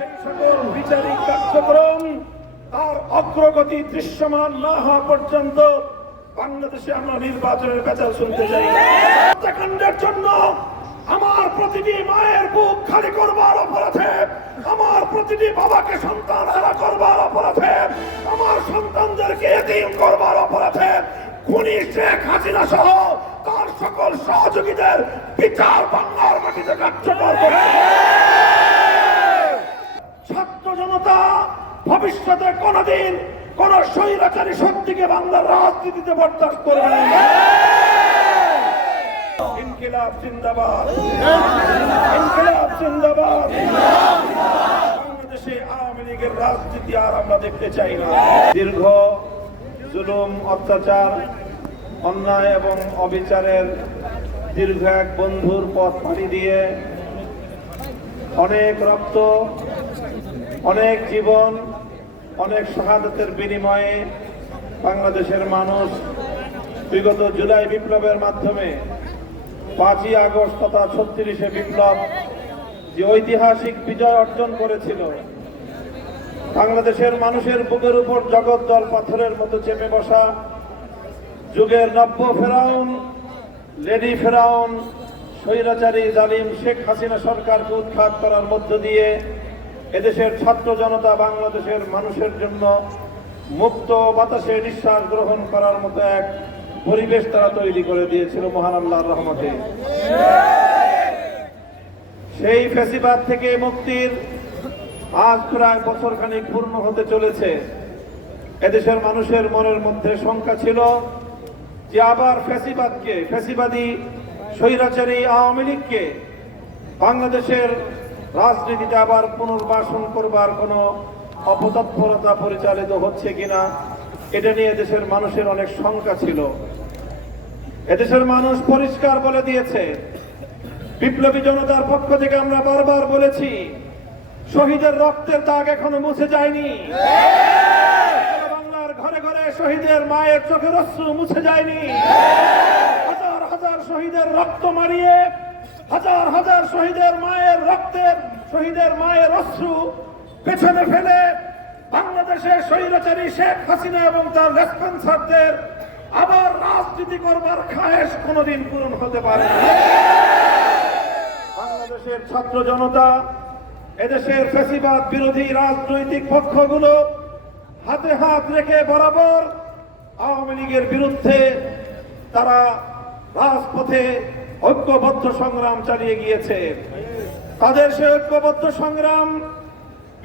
সেই সকল বিচারিক কার্যক্রম তার অগ্রগতি দৃশ্যমান না হওয়া পর্যন্ত বাংলাদেশে আমরা নির্বাচনের পেঁচাল শুনতে চাই হত্যাকাণ্ডের জন্য আমার প্রতিটি মায়ের বুক খালি করবার অপরাধে আমার প্রতিটি বাবাকে সন্তান হারা করবার অপরাধে আমার সন্তানদেরকে এদিন করবার অপরাধে খুনি শেখ হাসিনা সহ তার সকল সহযোগীদের বিচার বাংলার মাটিতে কার্যকর করে ক্ষমতা ভবিষ্যতে কোনদিন কোন স্বৈরাচারী শক্তিকে বাংলার রাজনীতিতে বরদাস্ত করবে না আওয়ামী লীগের রাজনীতি আর আমরা দেখতে চাই না দীর্ঘ জুলুম অত্যাচার অন্যায় এবং অবিচারের দীর্ঘ এক বন্ধুর পথ পাড়ি দিয়ে অনেক রক্ত অনেক জীবন অনেক শাহাদতের বিনিময়ে বাংলাদেশের মানুষ বিগত জুলাই বিপ্লবের মাধ্যমে পাঁচই আগস্ট তথা ছত্রিশে বিপ্লব যে ঐতিহাসিক বিজয় অর্জন করেছিল বাংলাদেশের মানুষের বুকের উপর জগৎ দল পাথরের মতো চেপে বসা যুগের নব্য ফেরাউন লেডি ফেরাউন স্বৈরাচারী জালিম শেখ হাসিনা সরকারকে উৎখাত করার মধ্য দিয়ে এদেশের ছাত্র জনতা বাংলাদেশের মানুষের জন্য মুক্ত বাতাসে নিঃশ্বাস গ্রহণ করার মতো এক পরিবেশ তারা তৈরি করে দিয়েছিল মহান আল্লাহ রহমতে সেই ফেসিবাদ থেকে মুক্তির আজ প্রায় বছর খানিক পূর্ণ হতে চলেছে এদেশের মানুষের মনের মধ্যে শঙ্কা ছিল যে আবার ফেসিবাদকে ফেসিবাদী স্বৈরাচারী আওয়ামী লীগকে বাংলাদেশের রাজনীতিতে আবার পুনর্বাসন করবার কোনো অপতৎপরতা পরিচালিত হচ্ছে কিনা এটা নিয়ে দেশের মানুষের অনেক শঙ্কা ছিল এদেশের মানুষ পরিষ্কার বলে দিয়েছে বিপ্লবী জনতার পক্ষ থেকে আমরা বারবার বলেছি শহীদের রক্তের দাগ এখনো মুছে যায়নি বাংলার ঘরে ঘরে শহীদের মায়ের চোখের অশ্রু মুছে যায়নি হাজার হাজার শহীদের রক্ত মারিয়ে হাজার হাজার শহীদের মায়ের রক্তের শহীদের মায়ের অশ্রু পেছনে ফেলে বাংলাদেশের স্বৈরাচারী শেখ হাসিনা এবং তার রেসপন্সারদের আবার রাজনীতি করবার খায়েশ কোনোদিন পূরণ হতে পারে বাংলাদেশের ছাত্র জনতা এদেশের ফেসিবাদ বিরোধী রাজনৈতিক পক্ষগুলো হাতে হাত রেখে বরাবর আওয়ামী লীগের বিরুদ্ধে তারা রাজপথে ঐক্যবদ্ধ সংগ্রাম চালিয়ে গিয়েছে তাদের সে ঐক্যবদ্ধ সংগ্রাম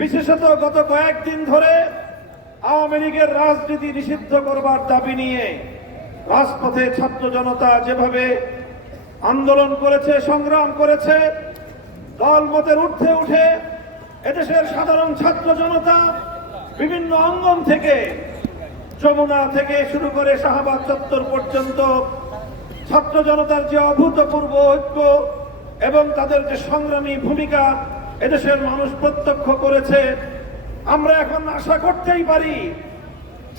বিশেষত গত কয়েকদিন ধরে আওয়ামী লীগের রাজনীতি নিষিদ্ধ করবার দাবি নিয়ে রাজপথে ছাত্র জনতা যেভাবে আন্দোলন করেছে সংগ্রাম করেছে দলমতের উঠতে উঠে এদেশের সাধারণ ছাত্র জনতা বিভিন্ন অঙ্গন থেকে যমুনা থেকে শুরু করে শাহবাগ চত্বর পর্যন্ত ছাত্র জনতার যে অভূতপূর্ব ঐক্য এবং তাদের যে সংগ্রামী ভূমিকা এদেশের মানুষ প্রত্যক্ষ করেছে আমরা এখন আশা করতেই পারি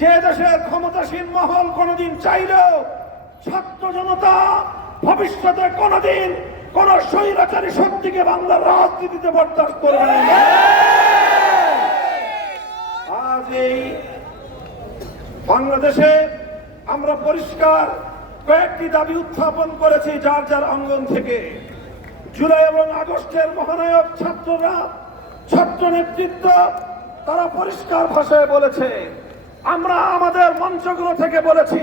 যে দেশের ক্ষমতাসীন মহল কোনদিন চাইলেও ছাত্র জনতা ভবিষ্যতে কোনদিন কোন স্বৈরাচারী শক্তিকে বাংলার রাজনীতিতে বরদাস্ত করবে না আজ এই বাংলাদেশে আমরা পরিষ্কার কয়েকটি দাবি উত্থাপন করেছি যার যার অঙ্গন থেকে জুলাই এবং আগস্টের মহানায়ক ছাত্ররা ছাত্র নেতৃত্ব তারা পরিষ্কার ভাষায় বলেছে আমরা আমাদের মঞ্চগুলো থেকে বলেছি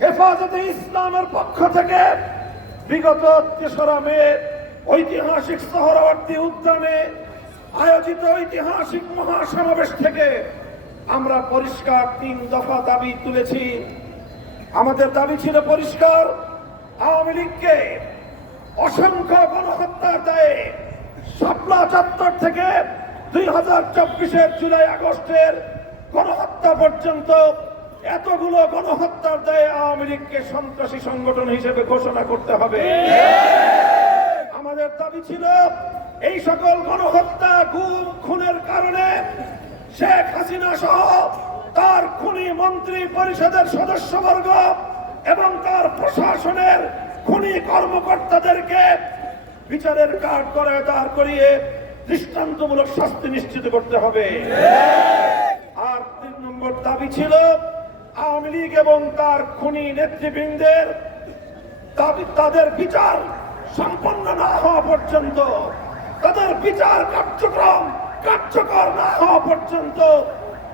হেফাজতে ইসলামের পক্ষ থেকে বিগত তেসরা মে ঐতিহাসিক সহরাবর্তী উদ্যানে আয়োজিত ঐতিহাসিক মহাসমাবেশ থেকে আমরা পরিষ্কার তিন দফা দাবি তুলেছি আমাদের দাবি ছিল পরিষ্কার আওয়ামী লীগকে অসংখ্য গণহত্যার দায়ে শাপলা চত্বর থেকে দুই হাজার চব্বিশের জুলাই আগস্টের গণহত্যা পর্যন্ত এতগুলো গণহত্যার দায়ে আওয়ামী লীগকে সন্ত্রাসী সংগঠন হিসেবে ঘোষণা করতে হবে আমাদের দাবি ছিল এই সকল গণহত্যা গুম খুনের কারণে শেখ হাসিনা সহ মন্ত্রী পরিষদের সদস্যবর্গ এবং তার প্রশাসনের খুনি কর্মকর্তাদেরকে বিচারের কাঠ করে দাঁড় করিয়ে দৃষ্টান্তমূলক শাস্তি নিশ্চিত করতে হবে আর তিন নম্বর দাবি ছিল আওয়ামী লীগ এবং তার খুনি নেতৃবৃন্দের দাবি তাদের বিচার সম্পন্ন না হওয়া পর্যন্ত তাদের বিচার কার্যক্রম কার্যকর না হওয়া পর্যন্ত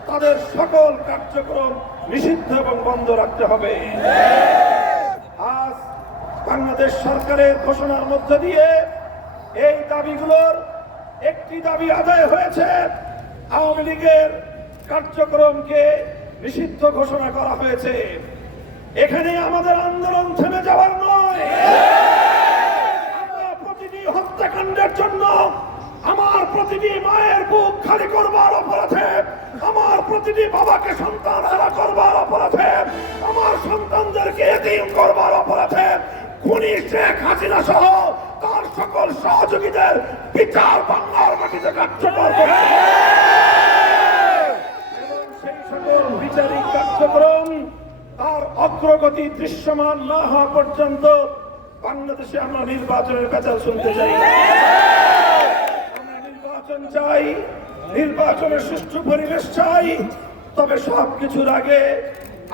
তাদের সকল কার্যক্রম নিষিদ্ধ এবং বন্ধ রাখতে হবে আজ বাংলাদেশ সরকারের ঘোষণার মধ্য দিয়ে এই দাবিগুলোর একটি দাবি আদায় হয়েছে আওয়ামী লীগের কার্যক্রমকে নিষিদ্ধ ঘোষণা করা হয়েছে এখানে আমাদের আন্দোলন থেমে যাওয়ার নয় প্রতিটি হত্যাকাণ্ডের জন্য আমার প্রতিটি মায়ের বুক খালি করবার অপরাধে আমার প্রতিটি বাবাকে সন্তান হারা করবার অপরাধে আমার সন্তানদেরকে এদিন করবার অপরাধে খুনি শেখ হাসিনা সহ তার সকল সহযোগীদের বিচার বাংলার মাটিতে কার্যকর করে সেই সকল বিচারিক কার্যক্রম তার অগ্রগতি দৃশ্যমান না হওয়া পর্যন্ত বাংলাদেশে আমরা নির্বাচনের বেচাল শুনতে চাই না নির্বাচন চাই নির্বাচনের সুষ্ঠু পরিবেশ চাই তবে সব কিছুর আগে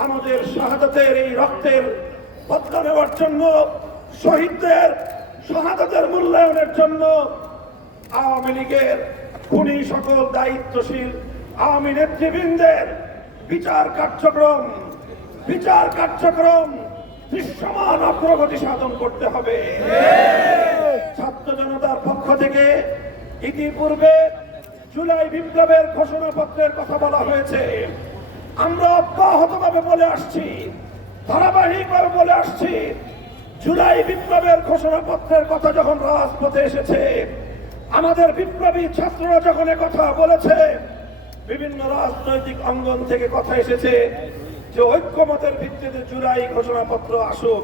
আমাদের শাহাদাতের এই রক্তের বদলা নেওয়ার জন্য শহীদদের শাহাদাতের মূল্যায়নের জন্য আওয়ামী লীগের খুনি সকল দায়িত্বশীল আওয়ামী নেতৃবৃন্দের বিচার কার্যক্রম বিচার কার্যক্রম দৃশ্যমান অগ্রগতি সাধন করতে হবে ছাত্র জনতার পক্ষ থেকে ইতিপূর্বে জুলাই বিপ্লবের ঘোষণাপত্রের কথা বলা হয়েছে আমরা অব্যাহতভাবে বলে আসছি ধারাবাহিকভাবে বলে আসছি জুলাই বিপ্লবের ঘোষণাপত্রের কথা যখন রাজপথে এসেছে আমাদের বিপ্লবী ছাত্ররা যখন কথা বলেছে বিভিন্ন রাজনৈতিক অঙ্গন থেকে কথা এসেছে যে ঐক্যমতের ভিত্তিতে জুলাই ঘোষণাপত্র আসুক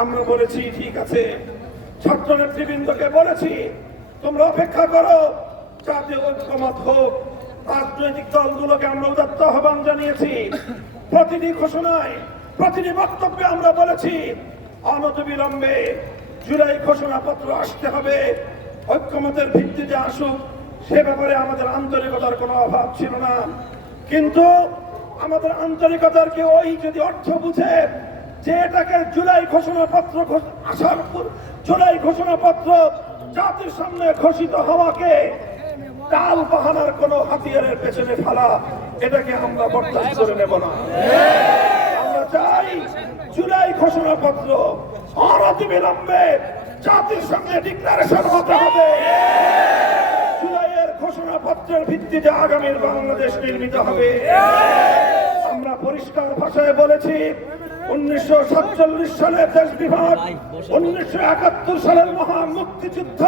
আমরা বলেছি ঠিক আছে ছাত্র নেতৃবৃন্দকে বলেছি তোমরা অপেক্ষা করো জাতীয় ঐক্যমত হোক রাজনৈতিক দলগুলোকে আমরা উদাত্ত আহ্বান জানিয়েছি প্রতিটি ঘোষণায় প্রতিটি বক্তব্যে আমরা বলেছি অনতবিলম্বে জুলাই ঘোষণাপত্র আসতে হবে ঐক্যমতের ভিত্তিতে আসুক সে ব্যাপারে আমাদের আন্তরিকতার কোনো অভাব ছিল না কিন্তু আমাদের আন্তরিকতার কেউ ওই যদি অর্থ বুঝে যে এটাকে জুলাই ঘোষণাপত্র আসার জুলাই ঘোষণাপত্র জাতির সামনে ঘোষিত হওয়াকে কাল পাহানার কোন হাতিয়ারের পেছনে ফেলা এটাকে আমরা বরদাস্ত করে নেব না আমরা চাই জুলাই ঘোষণাপত্র অনতিবিলম্বে জাতির সামনে ডিক্লারেশন হতে হবে জুলাইয়ের ঘোষণাপত্রের ভিত্তিতে আগামীর বাংলাদেশ নির্মিত হবে আমরা পরিষ্কার ভাষায় বলেছি উনিশশো সাতচল্লিশ সালে দেশ বিভাগ উনিশশো একাত্তর সালের মহান মুক্তিযুদ্ধ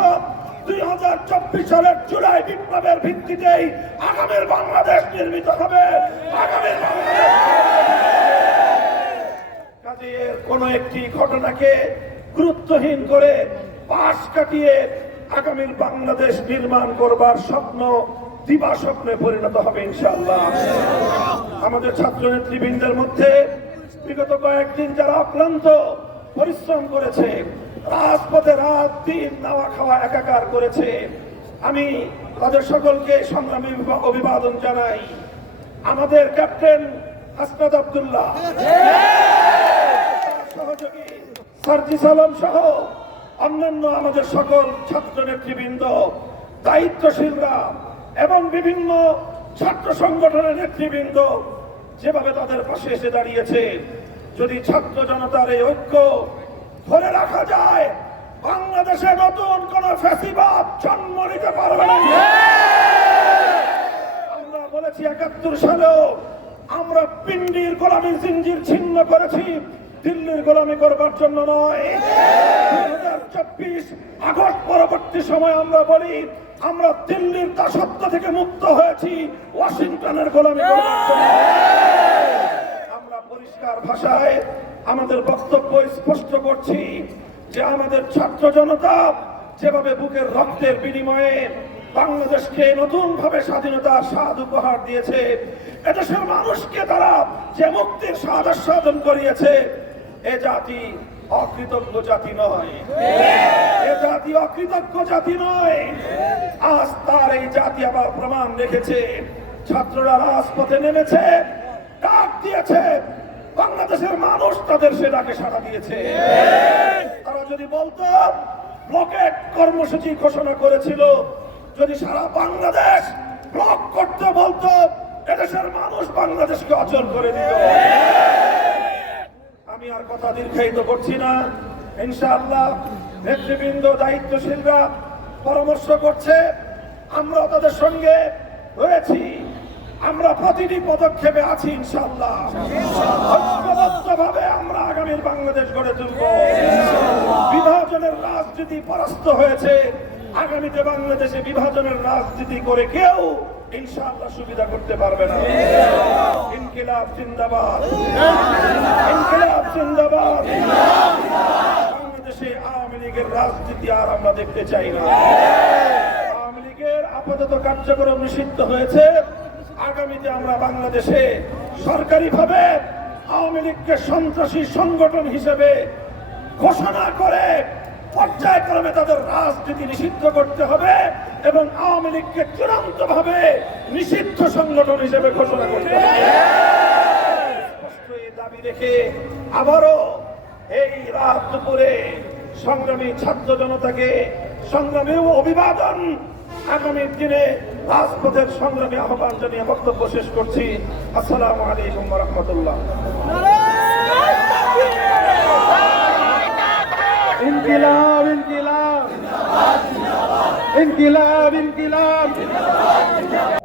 দুই হাজার চব্বিশ সালের জুলাই বিপ্লবের ভিত্তিতেই আগামীর বাংলাদেশ নির্মিত হবে আগামীর বাংলাদেশ কাজে কোন একটি ঘটনাকে গুরুত্বহীন করে পাশ কাটিয়ে আগামীর বাংলাদেশ নির্মাণ করবার স্বপ্ন দিবা স্বপ্নে পরিণত হবে ইনশাল্লাহ আমাদের ছাত্র নেতৃবৃন্দের মধ্যে বিগত কয়েকদিন যারা আক্রান্ত পরিশ্রম করেছে রাজপথে রাত দিন নাওয়া খাওয়া একাকার করেছে আমি তাদের সকলকে সংগ্রামী অভিবাদন জানাই আমাদের ক্যাপ্টেন আসনাদ আবদুল্লাহ সহযোগী সার্জিস আলম সহ অন্যান্য আমাদের সকল ছাত্র নেতৃবৃন্দ দায়িত্বশীলরা এবং বিভিন্ন ছাত্র সংগঠনের নেতৃবৃন্দ যেভাবে তাদের পাশে এসে দাঁড়িয়েছে যদি ছাত্র জনতার এই ঐক্য ধরে রাখা যায় বাংলাদেশে নতুন কোন ফেসিবাদ জন্ম নিতে পারবে না আমরা বলেছি একাত্তর সালেও আমরা পিন্ডির গোলামি জিঞ্জির ছিন্ন করেছি দিল্লির গোলামি করবার জন্য নয় দু হাজার চব্বিশ আগস্ট পরবর্তী সময় আমরা বলি আমরা দিল্লির দাসত্ব থেকে মুক্ত হয়েছি ওয়াশিংটনের গোলামি আমরা পরিষ্কার ভাষায় আমাদের বক্তব্য স্পষ্ট করছি যে আমাদের ছাত্র জনতা যেভাবে বুকের রক্তের বিনিময়ে বাংলাদেশকে নতুন ভাবে স্বাধীনতার স্বাদ উপহার দিয়েছে এদেশের মানুষকে তারা যে মুক্তির স্বাদ আস্বাদন করিয়েছে এ জাতি অকৃতজ্ঞ জাতি নয় এ জাতি অকৃতজ্ঞ জাতি নয় আজ তার এই জাতি আবার প্রমাণ রেখেছে ছাত্ররা রাজপথে নেমেছে ডাক দিয়েছে বাংলাদেশের মানুষ তাদের সে ডাকে সাড়া দিয়েছে তারা যদি বলতো ব্লকেট কর্মসূচি ঘোষণা করেছিল যদি সারা বাংলাদেশ ব্লক করতে বলতো এদেশের মানুষ বাংলাদেশকে অচল করে দিত কথা দীর্ঘায়িত করছি না ইনশাআল্লাহ নেতৃবৃন্দ দায়িত্বশীলরা পরামর্শ করছে আমরা তাদের সঙ্গে রয়েছি আমরা প্রতিটি পদক্ষেপে আছি ইনশাআল্লাহ ঐক্যবদ্ধভাবে আমরা আগামীর বাংলাদেশ গড়ে তুলব বিভাজনের রাজনীতি পরাস্ত হয়েছে আগামীতে বাংলাদেশে বিভাজনের রাজনীতি করে কেউ ইনশাআল্লাহ সুবিধা করতে পারবে না ইনকিলাব জিন্দাবাদ ইনকিলাব জিন্দাবাদ বাংলাদেশে আওয়ামী লীগের রাজনীতি আর আমরা দেখতে চাই না আওয়ামী লীগের আপাতত কার্যক্রম নিষিদ্ধ হয়েছে আগামীতে আমরা বাংলাদেশে সরকারিভাবে আওয়ামী লীগকে সন্ত্রাসী সংগঠন হিসেবে ঘোষণা করে পর্যায়ক্রমে তাদের রাজনীতি নিষিদ্ধ করতে হবে এবং আওয়ামী লীগকে চূড়ান্ত ভাবে নিষিদ্ধ সংগঠন হিসেবে ঘোষণা করতে হবে দাবি রেখে আবারও এই রাত দুপুরে সংগ্রামী ছাত্র জনতাকে সংগ্রামী অভিবাদন আগামী দিনে রাজপথের সংগ্রামী আহ্বান জানিয়ে বক্তব্য শেষ করছি আসসালামু আলাইকুম রহমতুল্লাহ انقلاب انقلاب انقلاب انقلاب